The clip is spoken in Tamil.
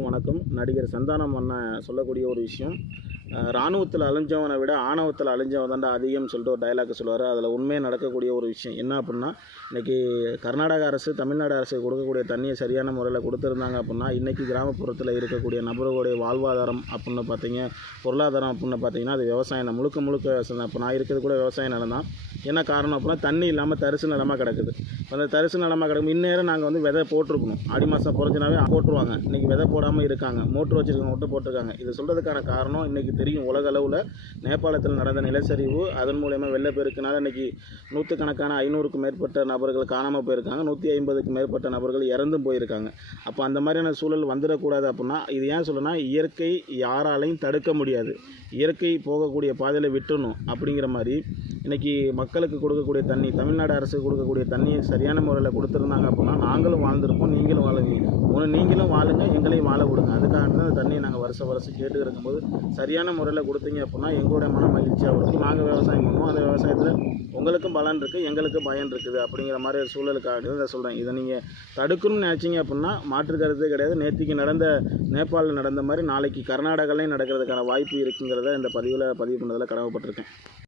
அனைவருக்கும் வணக்கம். நடிகர் சந்தானம் அண்ணன் சொல்லக்கூடிய ஒரு விஷயம், இராணுவத்தில் அழிஞ்சவனை விட ஆணவத்தில் அழிஞ்சவன் தான்டா அதிகம்னு சொல்லிட்டு ஒரு டைலாக் சொல்லுவார். அதில் உண்மையாக நடக்கக்கூடிய ஒரு விஷயம் என்ன அப்படின்னா, இன்றைக்கி கர்நாடக அரசு தமிழ்நாடு அரசு கொடுக்கக்கூடிய தண்ணியை சரியான முறையில் கொடுத்துருந்தாங்க அப்படின்னா, இன்றைக்கி கிராமப்புறத்தில் இருக்கக்கூடிய நபர்களுடைய வாழ்வாதாரம் அப்படின்னு பார்த்தீங்க, பொருளாதாரம் அப்படின்னு பார்த்தீங்கன்னா அது விவசாயம் முழுக்க விவசாயம். இப்போ நான் இருக்கிறது கூட விவசாய நிலம் தான். என்ன காரணம் அப்படின்னா, தண்ணி இல்லாமல் தரிசு நிலமாக கிடக்குது. அந்த தரிசு நிலமாக கிடக்கும் இந்நேரம் நாங்கள் வந்து விதை போட்டிருக்கணும். ஆடி மாதம் பிறஞ்சினாவே போட்டுருவாங்க. இன்றைக்கி விதை போடாமல் இருக்காங்க, மோட்ரு வச்சுருக்கவங்க மட்டும் போட்டிருக்காங்க. இது சொல்கிறதுக்கான காரணம், இன்றைக்கி தெரியும் உலக அளவில் நேபாளத்தில் நடந்த நிலச்சரிவு, அதன் மூலயமா வெள்ளப்பெருக்கினால இன்றைக்கி நூற்றுக்கணக்கான 500க்கும் மேற்பட்ட நபர்கள் காணாமல் போயிருக்காங்க, 150க்கும் மேற்பட்ட நபர்கள் இறந்தும் போயிருக்காங்க. அப்போ அந்த மாதிரியான சூழல் வந்துடக்கூடாது அப்படின்னா, இது ஏன் சொல்லணும்னா, இயற்கை யாராலையும் தடுக்க முடியாது, இயற்கை போகக்கூடிய பாதையில் விட்டுணும். அப்படிங்கிற மாதிரி இன்றைக்கி மக்களுக்கு கொடுக்கக்கூடிய தண்ணி, தமிழ்நாடு அரசு கொடுக்கக்கூடிய தண்ணியை சரியான முறையில் கொடுத்துருந்தாங்க அப்படின்னா நாங்களும் வாழ்ந்திருப்போம், நீங்களும் வாழுங்க. நீங்களும் வாழுங்க, எங்களையும் வாழ விடுங்க. அதுக்காக தான் அந்த தண்ணியை நாங்கள் வருஷம் கேட்டு இருக்கும்போது சரியான முறையில் கொடுத்தீங்க அப்படின்னா எங்களுடைய மன மகிழ்ச்சியாக இருக்கும். நாங்கள் விவசாயம் பண்ணுவோம், அந்த விவசாயத்தில் உங்களுக்கும் பலன் இருக்குது, எங்களுக்கும் பயன் இருக்குது. அப்படிங்கிற மாதிரி ஒரு சூழலுக்காக இதை சொல்கிறேன். இதை நீங்கள் தடுக்கணும்னு நினச்சிங்க அப்படின்னா மாற்று கருத்தே கிடையாது. நேற்றுக்கு நடந்த நேபாளில் நடந்த மாதிரி நாளைக்கு கர்நாடகாலையும் நடக்கிறதுக்கான வாய்ப்பு இருக்குங்கிறத இந்த பதிவு பண்ணதில் கடமைப்பட்டிருக்கேன்.